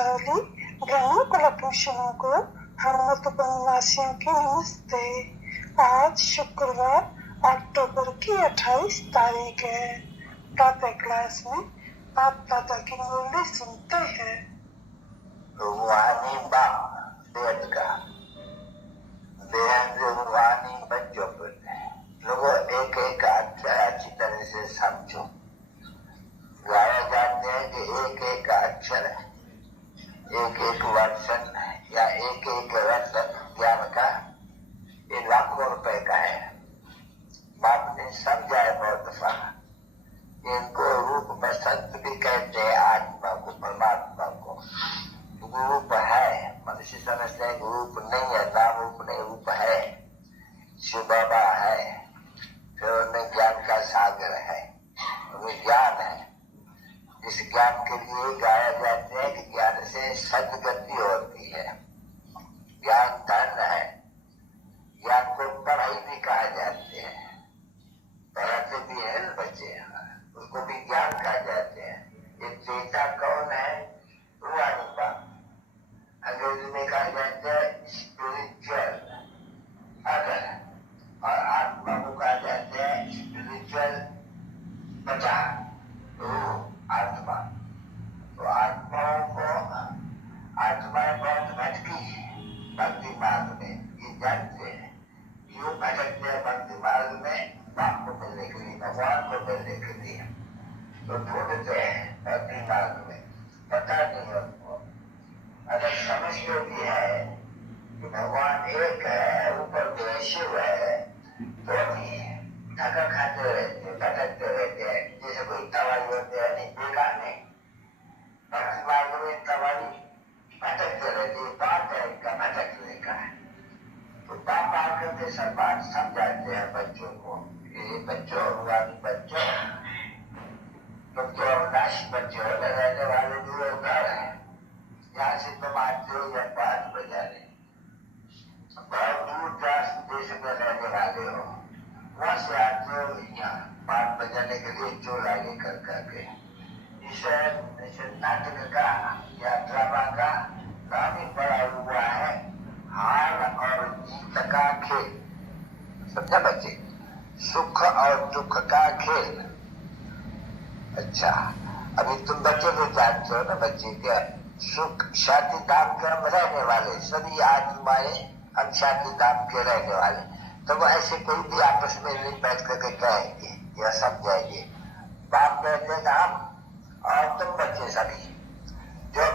वैशाली ग्राम कुलभूषणों को हनुमतपुर निवासियों की नमस्ते। आज शुक्रवार अक्टूबर की 28 तारीख है। प्रातः क्लास में बाप दादा की मुरली सुनते हैं। रूहानी बाप बेहद का बेहद रूहानी बच्चों पर लोगों एक एक अक्षर अच्छी तरह से समझो। गाया जाते हैं कि एक एक अक्षर एक एक वर्षन या एक एक रत्न ज्ञान का ये लाखों रुपए का है। बाप ने समझा है बहुत दफा। इनको रूप में संत भी कहते हैं, आत्मा को परमात्मा को रूप है। मनुष्य समझते हैं रूप नहीं है, नाम रूप नहीं, रूप है। शिव बाबा है, फिर उनमें ज्ञान का सागर है, उनमें ज्ञान है। इस ज्ञान के लिए गाया जाता है कि ज्ञान से सदगति होती है। ज्ञान धन है। ज्ञान को पढ़ाई भी कहा जाते हैं, पढ़ाते भी है ना बच्चे, उसको भी ज्ञान कहा जाते हैं। ये चेता कौन है? रूहानी बाप। अंग्रेजी में कहा जाता है स्पिरिचुअल अदर, और आत्मा को कहा जाता है स्पिरिचुअल बचा, आत्मा। तो आत्माओं को आत्माएं बहुत भटकी भक्ति मार्ग में, ये जानते हैं। क्यों भटकते हैं भक्ति मार्ग में? बाप को मिलने के लिए, भगवान को मिलने के लिए तो ढूंढते हैं भक्ति मार्ग में, पता नहीं उनको। अगर समझते भी है कि भगवान एक है, ऊपर जो शिव है, तो भी धक्का खाते रहते, भटकते रहते हैं। जैसे कोई तवाई होते हैं, नहीं बेकार नहीं, भक्ति मार्ग में तवाई भटकते रहते, बात है इनका भटकने का। तो बाप आकर के सब बात समझाते हैं बच्चों को। ये बच्चों, रूहानी बच्चों, तुम तो अवनाशी बच्चे हो, रहने वाले भी वो घर है। यहाँ से तुम आते हो या 5 बजाने, बहुत दूर देश में रहने वाले हो, वहां से आते हो यहाँ 5 बजाने के लिए चोला लेकर करके। इस नाटक का या ड्रामा का नाम ही पड़ा हुआ है हार और जीत का खेल। समझा बच्चे? सुख और दुख का खेल। अच्छा, अभी तुम बच्चे को जानते हो ना बच्चे, क्या सुख शांति धाम के हम रहने वाले, सभी आत्माएं हम शांति धाम के रहने वाले। तो वो ऐसे कोई भी आपस में नहीं बैठ करके कहेंगे या समझाएंगे। बाप कहते हैं हम और तुम बच्चे सभी जो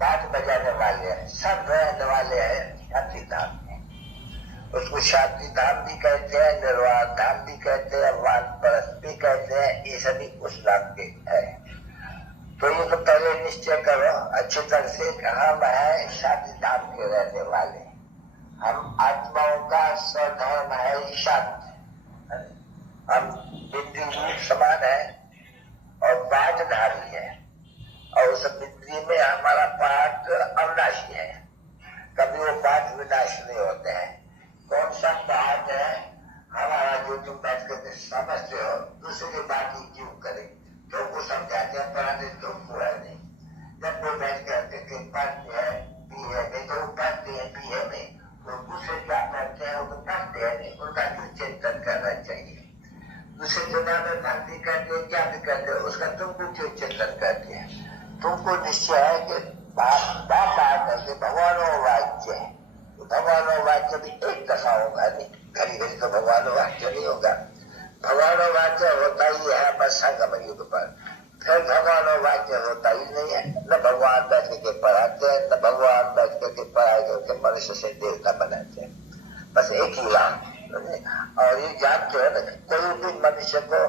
5 बजाने वाले हैं, सब रहने वाले हैं शांति धाम में। उसको शांति धाम भी कहते हैं, निर्वाण धाम भी कहते हैं, वानप्रस्थ भी कहते हैं। ये सभी उस नाम के है। तो ये तो पहले निश्चय करो अच्छी तरह से कि हम है शांति धाम के रहने वाले। हम आत्माओं का स्वधर्म है शांति। हम बिंदी समान है और पाठधारी है, और उस बिंदी में हमारा पाठ अविनाशी है। कभी वो पाठ विनाश नहीं होते हैं। कौन सा पाठ है हमारा जो तुम बैठ करके समझते हो, दूसरे की बात ही क्यों करें? तुमको समझाते हैं, पढ़ाते तुमको है नहीं। जब कोई बैठ करके पढ़ते हैं भी है नहीं, तो वो पढ़ते हैं भी है नहीं, तो दूसरे क्या पढ़ते हैं वो तो पढ़ते हैं नहीं। उनका क्यों चिंतन करना चाहिए? दूसरे दुनिया में भक्ति करते हैं, क्या भी करते हैं, उसका तुमको क्यों चिंतन करते हैं? तुमको निश्चय है कि बाप आकर के भगवानों वाक्य है, तो भगवानों वाक्य भी एक दफा होगा नहीं, घड़ी घड़ी तो भगवानों वाक्य नहीं होगा। भगवानों वाक्य होता ही है बस संगम युग पर, फिर भगवानों वाक्य होता ही नहीं है। न भगवान बैठ के पढ़ाते हैं, न भगवान बैठ के पढ़ाई करके मनुष्य से देवता बनाते हैं। बस एक ही बात। और ये जानते हो ना, कोई भी मनुष्य को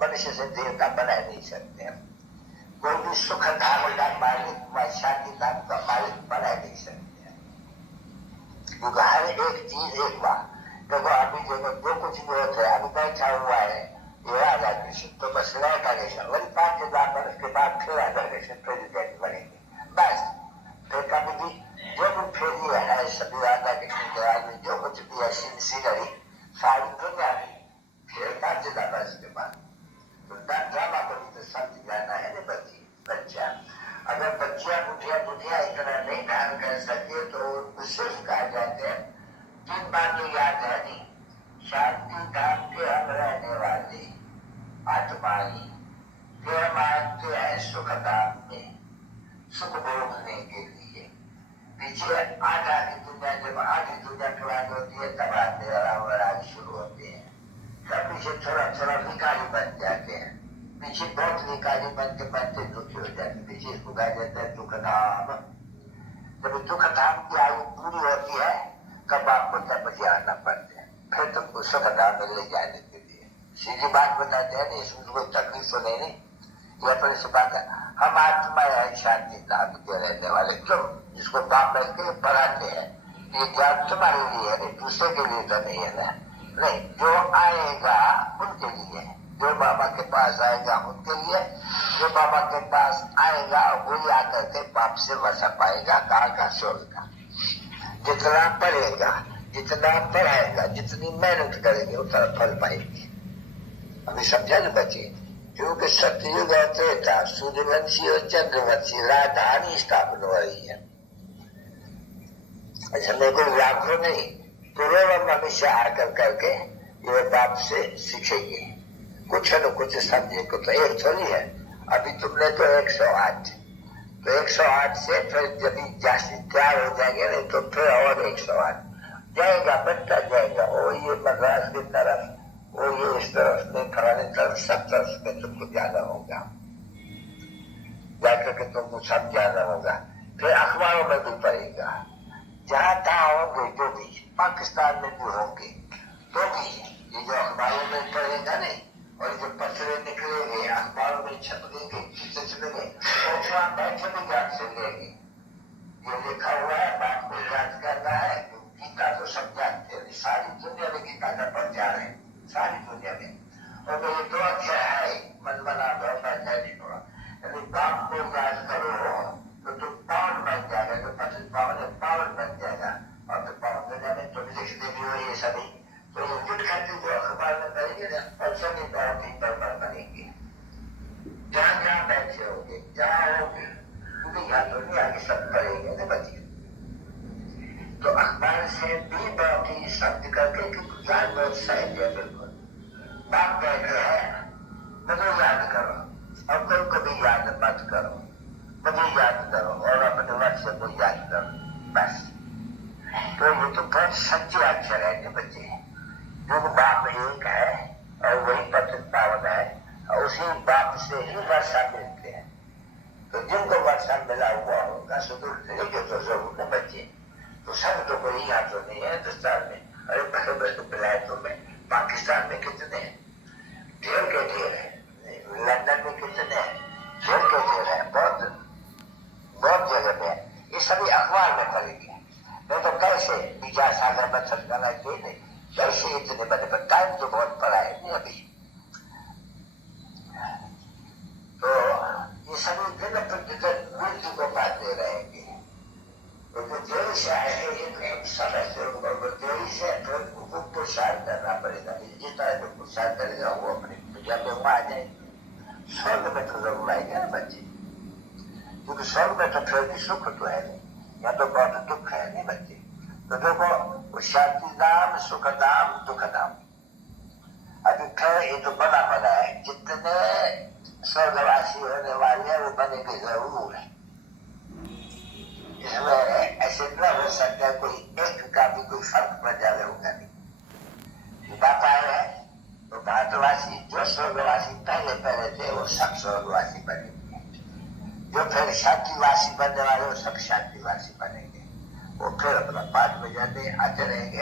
मनुष्य से देवता बना नहीं सकते हैं। कोई भी सुख धाम का मालिक व शांति धाम का मालिक बना नहीं सकते हैं। क्योंकि हर एक चीज एक बार देखो, अभी जो कुछ भी होता है, अभी बैठा हुआ है ये राधा कृष्ण, तो बस राधा कृष्ण वही 5,000 वर्ष के बाद फिर राधा कृष्ण प्रेसिडेंट बनेंगे। बस फिर कभी भी जो कुछ फेरी है सभी राधा कृष्ण के आगे, जो कुछ भी है सिंसिनरी सारी दुनिया में फिर 5,000 वर्ष के बाद। तो ड्रामा को भी तो समझ जाना है ना बच्चा। अगर बच्चियां या इतना नहीं धारण कर सके तो विशेष कहा जाते हैं। 3 बात तो याद है नहीं, शांति धाम के हम रहने वाले आत्मा ही फिर मानते हैं सुख धाम में सुख भोगने के लिए। पीछे आधा की दुनिया, जब आधी दुनिया खराब होती है तब आते आराम आराम शुरू होते हैं। तब पीछे थोड़ा थोड़ा भिखारी बन जाते हैं, पीछे बहुत भिखारी बनते बनते दुखी हो जाते हैं। पीछे इसको कहा जाता है दुख धाम। जब दुख धाम की आयु पूरी होती है तब आपको तब बचे आना पड़ता है, फिर तुमको सुख धाम में ले जाने के लिए। सीधी बात बताते हैं, इसमें कोई तकलीफ तो नहीं। यह अपने से बात है, हम आत्मा है शांति धाम के रहने वाले। क्यों? जिसको बाप बैठ के पढ़ाते हैं, ये ज्ञान तुम्हारे लिए है, दूसरे के लिए तो नहीं है ना। नहीं, जो आएगा उनके लिए, जो बाबा के पास आएगा उनके लिए। जो बाबा के पास आएगा वही आकर के बाप से वसा पाएगा, कहाँ का स्वर्ग का। जितना पढ़ेगा, जितना पढ़ाएगा, जितनी मेहनत करेंगे उतना फल पाएंगे। अभी समझा ना बच्चे? क्योंकि सतयुग और त्रेता, सूर्यवंशी और चंद्रवंशी राजधानी स्थापना हो रही है। अच्छा, मेरे को लाखों नहीं, करोड़ों मनुष्य आकर करके ये बाप से सीखेंगे, कुछ न कुछ समझे को। तो एक थोड़ी है, अभी तुमने तो 108, तो 108 से फिर जब जास्ती तैयार हो जाएंगे नहीं तो फिर और 108 जाएगा, बनता जाएगा। वो ये मद्रास की तरफ, वो ये इस तरफ में, फलाने तरफ, सब तरफ में तुमको जाना होगा, जाकर के तुमको सब जाना होगा। फिर अखबारों में भी पड़ेगा, जहां तहां होंगे, जो भी पाकिस्तान में भी होंगे तो भी ये जो अखबारों में पड़ेगा नहीं, और जो पत्रे निकलेंगे अखबारों में छपेंगे, चलेंगे, और वहां बैठे भी याद से लेंगे। ये लिखा हुआ है, बात को याद करना है। गीता तो सब जानते हैं, सारी दुनिया में गीता का प्रचार है, सारी दुनिया में। और ये 2 अध्याय है, मन बना यदि बाप को याद करो तो तुम पावन बन जाएगा, तो पतित पावन बन जाएगा। और तो पावन दुनिया में तुम लिखते भी हो ये सभी, तो ये जुट करके जो अखबार में करेंगे ना, और सभी बहुत ही बर्बाद बनेंगे। जहां जहां बैठे होंगे, जहां होंगे, क्योंकि यहाँ तो नहीं आगे सब करेंगे ना बच्चे। तो अखबार से भी बहुत ही शब्द करके ज्ञान बहुत सहज है। बिल्कुल बाप कहते हैं मुझे याद करो, और कोई को भी याद मत करो, मुझे याद करो और अपने लक्ष्य को याद करो, बस। तो ये तो बहुत सच्चे अक्षर है बच्चे, जो बाप एक है और वही पतित पावन है, और उसी बाप से ही वर्षा मिलते हैं। तो जिनको वर्षा मिला हुआ होगा सुदूर लेके तो जरूर न बच्चे। तो सब तो कोई यहाँ तो नहीं है हिंदुस्तान में। अरे पहले बस विलायतों में, पाकिस्तान में कितने हैं, ढेर के ढेर है, लंदन में कितने हैं, ढेर के ढेर है, बहुत जगह पे है। ये सभी अखबार में पड़ेंगे। नहीं तो कैसे विजय सागर में छटकाना ये नहीं, कैसे इतने बने पर टाइम तो बहुत पड़ा है नहीं अभी। तो ये सभी दिन प्रतिदिन मृत्यु को पाते रहेंगे। तो जो देर से आए समय से देरी से फिर पुरुषार्थ करना पड़ेगा। जितना जो पुरुषार्थ करेगा वो अपनी पूजा में आ जाएगी। स्वर्ग में तो जरूर आएगा ना बच्चे, क्योंकि स्वर्ग में तो फिर भी सुख तो है नहीं, या तो बहुत दुख है नहीं बच्चे। तो देखो शांति धाम, सुख धाम, दुख धाम, अभी फिर ये तो बना है। जितने स्वर्गवासी होने वाले हैं वो बनेंगे जरूर है। इसमें ऐसे न हो सकता है कोई एक का भी कोई फर्क पड़ जाए, होगा नहीं। बात आए है तो भारतवासी जो स्वर्गवासी पहले थे वो सब स्वर्गवासी बनेंगे, जो फिर शांतिवासी बनने वाले वो सब शांतिवासी बनेंगे। वो फिर अपना पाठ में जाते आते रहेंगे।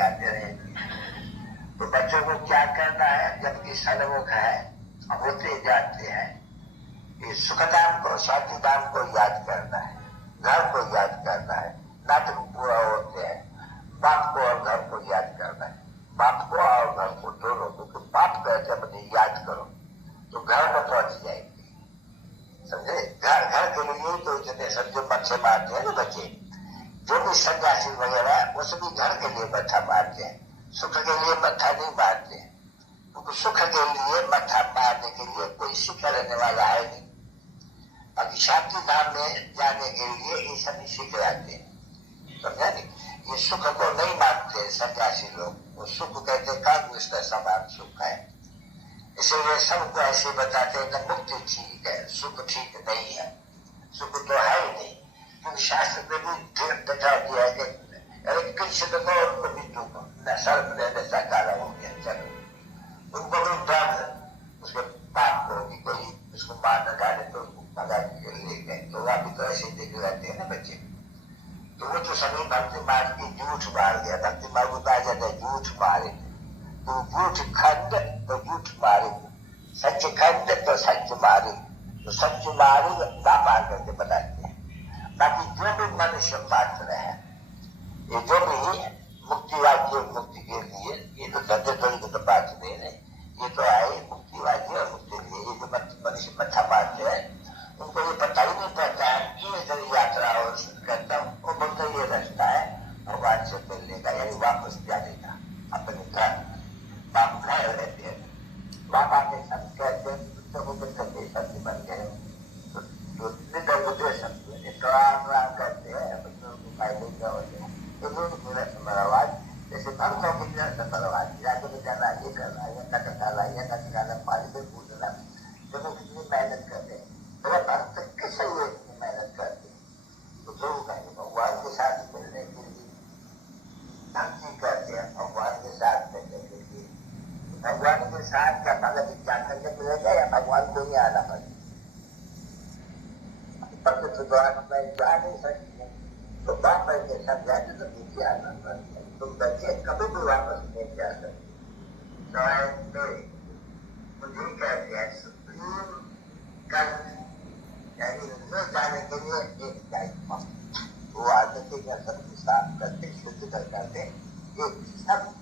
तो बच्चों को क्या करना है, जबकि सन्मुख है होते जाते हैं, ये सुखधाम को, शांतिधाम को याद करना है, घर को याद करना है। नाटक पूरा होते हैं, बाप को और घर को याद करना है, बाप को और घर को दोनों को। तो बाप कहते हैं मुझे याद करो, तो घर में पहुंच जाएंगे, समझे। घर के लिए तो इतने समझो मच्छे मारते हैं ना बच्चे, जो भी सन्यासी वगैरह है वो सभी घर के लिए मत्था मारते हैं, सुख के लिए मत्था नहीं मारते। क्योंकि सुख के लिए मत्था मारने के लिए कोई सीख रहने वाला है नहीं। बाकी शांति धाम में जाने के लिए ये सभी सीख जाते हैं, समझा नहीं। ये सुख को नहीं मानते सन्यासी लोग, वो सुख कहते काम उसका समान सुख है, इसीलिए सबको ऐसे बताते हैं कि मुक्ति ठीक है, सुख ठीक नहीं है। सुख तो है ही नहीं, क्योंकि शास्त्र में भी ढेर बता दिया है कि अरे कृष्ण को उनको भी दुख न सर्प ने नशा काला हो गया, चलो उनको भी डर उसके पाप को कि कोई उसको मार न डाले तो उसको भगा के ले गए, तो वह भी तो ऐसे देख रहते हैं ना बच्चे। तो वो तो सभी भक्ति मार्ग की झूठ मार गया, भक्ति मार्ग को कहा जाता है झूठ मारे, तो झूठ खंड तो झूठ मारे, सच खंड तो सच मारे, तो सच मारे ना मार करके बताते हैं। बाकी जो भी मनुष्य पात्र है, ये जो भी मुक्तिवादी मुक्ति के लिए, ये तो धंधे थोड़ी तो बात नहीं है, ये तो आए मुक्तिवादी और मुक्ति के लिए। ये जो मनुष्य मत्था मारते हैं उनको ये पता ही नहीं पड़ता है कि ये यात्रा और करता हूँ, वो बोलते ये रास्ता है भगवान से मिलने का, यानी वापस जाने का अपने घर। बाप गए रहते हैं, बाबा के सब कहते हैं तो मुझे सभी सत्य बन गए, तो निकल सकते तो आप करते हैं बच्चों को फायदे क्या होते हैं। तो मेरा समरवाद जैसे भक्तों की समरवाद जाके में जाना, ये करना, या कटकाला या कटकाला पानी में कूदना, तो वो कितनी मेहनत करते हैं। मेरा भक्त कैसे हुए इतनी मेहनत करते हैं, तो जो कहेंगे भगवान के साथ मिलने के लिए भक्ति करते हैं, भगवान के साथ मिलने के लिए। भगवान के साथ क्या भगत क्या करके मिलेगा या भगवान को ही आना पड़ेगा, भक्त तो द्वार में जा नहीं सकते, तो बाप के साथ जाते तो नीचे आना पड़ता है, तुम बच्चे कभी भी वापस नहीं जा सकते। तो मुझे कहते हैं सुप्रीम कर्म, यानी न जाने के लिए एक टाइप वो आदतें या सबके साफ करते, शुद्ध कर करते, एक सब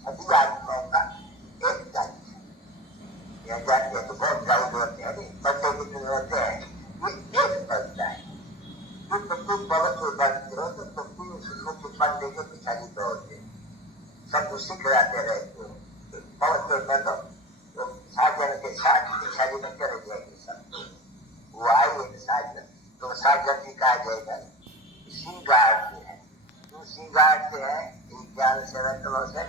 सभी आत्माओं का एक टाइप या जाते हैं तो बहुत गाइड होते हैं, बच्चे की जो होते हैं ये एक बनता है। तो तुम बहुत बनते हो तो तुम उसको बन देकर पिछाड़ी दौड़ते सब उसी कराते रहते हो, बहुत देर में तो साजन के साथ पिछाड़ी में चले जाएगी सब, वो आए साजन तो साजन भी कहा जाएगा श्रृंगार से है, जो श्रृंगार से है ज्ञान से रत्नों से,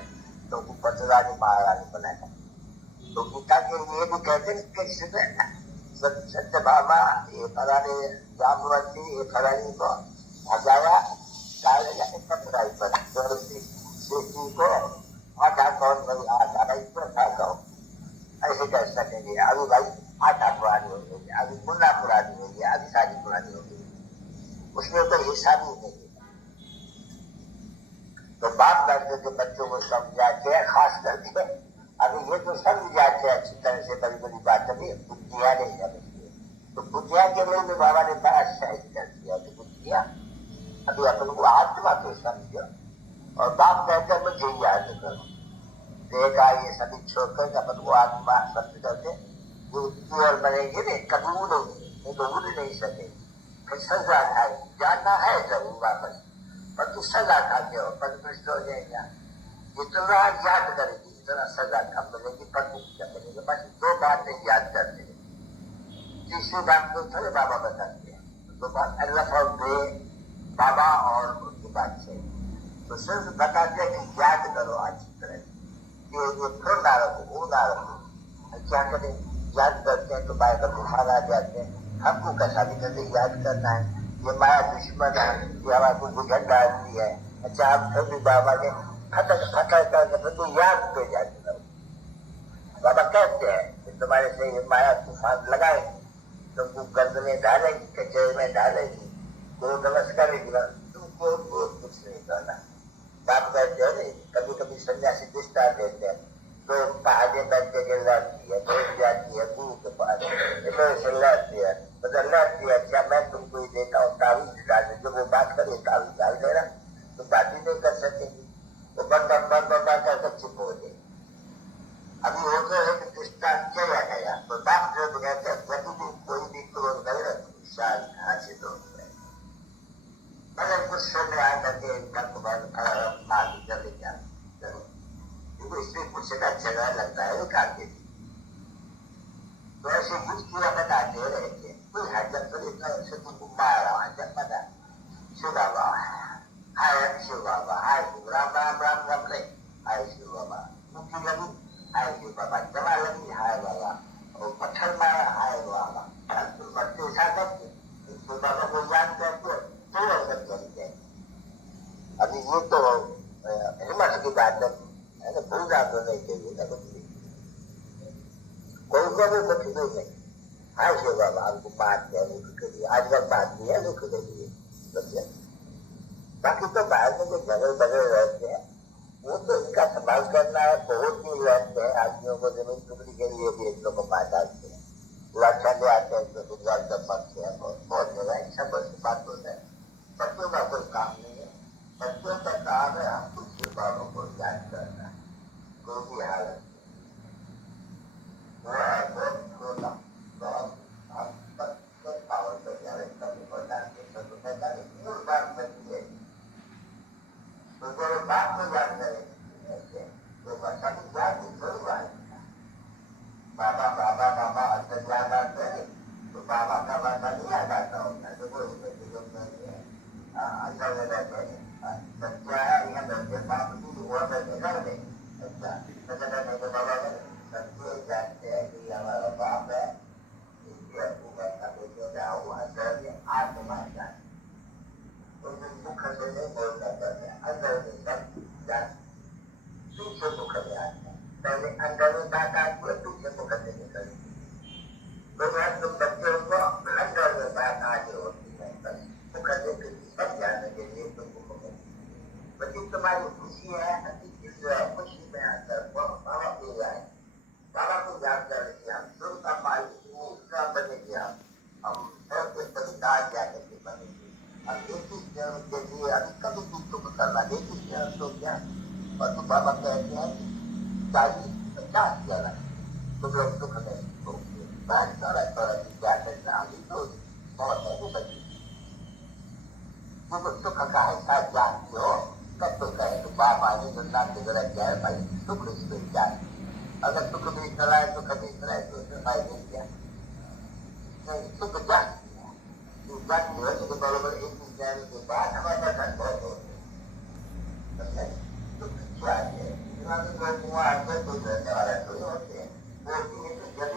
तो ऊपर से रानी महारानी बनाएगा। तो गीता के लिए भी कहते हैं कृष्ण सत्य भामा ये फलाने जामवती ये फलानी को भगाया डालेगा इतना बुराई पर, तो सृष्टि को आधा कौन भाई आधा भाई तो खाओ ऐसे कर सकेंगे। अभी भाई आधा पुरानी हो गई, अभी मुन्ना पुरानी हो गई, अभी शादी पुरानी हो गई, उसमें कोई हिसाब ही नहीं है। तो बाप दादा के बच्चों को समझाते हैं, खास करके अभी ये तो समझ जाते हैं अच्छी तरह से, बड़ी बड़ी बात अभी बुद्धियां नहीं समझती, तो बुद्धियां के लिए भी बाबा ने बड़ा सहज कर दिया कि बुद्धियां अभी अपन को आत्मा को समझो, और बाप कहते हैं मुझे याद करो, देखा ये सभी छोड़कर अपन को आत्मा समझ करके बुद्धि और बनेगी नहीं, कभी नहीं तो उड़ नहीं सके, फिर सजा खाए, जानना है जरूर वापस, पर तू सजा खाते हो पदभ्रष्ट हो जाएगा, जितना याद करेगी इतना सजा कम मिलेगी, पर मुक्त मिलेगी। बस दो बातें याद करते हैं, तीसरी बात तो थोड़े बाबा बताते हैं, दो बात अल्लाह और दे बाबा और उनकी बात से, तो सिर्फ बताते हैं कि याद करो अच्छी तरह, ये फिर ना रखो वो ना रखो, क्या करें याद करते हैं तो माया का बुखार आ जाते हैं, हमको कैसा भी करते याद करना है, ये माया दुश्मन है, ये हमारे को बुझन डालती है। अच्छा हम फिर भी बाबा के खटक खटक करके फिर तो याद पे जाते हैं। बाबा कहते हैं कि तुम्हारे से ये माया तूफान लगाए, तुमको गर्द में डालेगी, कचरे में डालेगी, तो नमस्कार करेगी, तुमको कुछ नहीं करना। बाप कहते हैं कभी कभी सन्यासी दिशा देते हैं, तो पहाड़े बैठ के लड़ती है, बैठ जाती है गुरु के पास, से लड़ती है, मतलब लड़ती है, क्या मैं तुमको ही देता हूँ तावीज डाल दे, जब वो बात करे तावीज डाल देना, तो बात ही नहीं कर सकेगी, तो बंदा करके चुप हो जाए। अभी हो गए है कि दृष्टांत चला गया, तो बाप जो कहते हैं जब भी कोई भी क्रोध करे ना विशाल हासिल हो गए, अगर कुछ समय आ करके इनका तुम्हारे आगे चले जाए, इसमें कुछ ना झगड़ा लगता है, वो काटते तो ऐसे युक्तियां बताते रहते, कोई शिव बाबा हाय शिव बाबा हाय शिव राम राम राम राम नहीं हाय शिव बाबा मुक्ति लगी हाय शिव बाबा जमा लगी हाय बाबा और पत्थर मारा हाय बाबा तो बच्चे साथ शिव बाबा को याद करते तो अंदर चली जाए। अभी ये तो हिम्मत की बात है ना भूलना तो नहीं चाहिए ना कुछ भी कोई को भी कुछ भी नहीं हाय शिव बाबा हमको बात किया रुख के लिए आज तक बात किया रुख के लिए बच्चे बाकी तो बाहर में जो जगह बगल रहते हैं वो तो इनका संभाल करना है बहुत ही रहते हैं आदमियों को जमीन टुकड़ी के लिए भी एक लोग को मार डालते हैं लड़का ले आते हैं तो गुजरात का पक्ष है बहुत जगह ऐसा बस बात होता है बच्चों का कोई काम नहीं है बच्चों का काम है हमको शिव बाबा को याद करना कोई भी हालत वो है बहुत छोटा बहुत पावर कर जाए कभी बता के सब बता के बात करती है तो तेरे बाप को याद करें ऐसे तो बच्चा की याद जरूर आएगा बाबा बाबा बाबा अंदर याद आते हैं तो बाबा का बाबा नहीं याद आता होगा तो वो अंदर में रहते हैं बच्चा है यहाँ बैठे बाप भी हुआ बैठे घर में अच्छा बच्चा नहीं तो बाबा बच्चे जानते हैं कि हमारा बाप है इसलिए अपनी बैठा बेटे हुआ अंदर में आत्मा जाए मुख से नहीं बोलना चाहते अंदर में सब जान पीछे मुख में आता पहले अंदर में बात आती है पीछे मुख से निकलती है तुम बच्चे को अंदर में बात आगे होती है बस मुख से सब जानने के लिए तुम मुख में बच्ची तुम्हारी खुशी है खुशी में अंदर बाबा पी जाए बाबा को याद कर रही हम तुम का मालिक बनेगी हम सबके परिकार जाने के बनेगी अब लेकिन जन्म के लिए अभी कभी भी तुम करना लेकिन जन्म तो क्या और तो बाबा कहते हैं 40-50 जन्म तुम लोग सुख नहीं होंगे बात थोड़ा क्या करना अभी तो बहुत है वो बच्ची तुम सुख का है साथ जानती हो तब तो कहे तो बाबा ने दुनिया के जरा क्या है भाई सुख इसमें क्या है अगर सुख भी चलाए तो कभी चलाए तो उसमें भाई नहीं क्या नहीं सुख जानती है तो बराबर एक दिन जाने के बाद हमारा घर बहुत होते हैं तो क्या है तो रहने वाला कोई होते हैं वो तो जब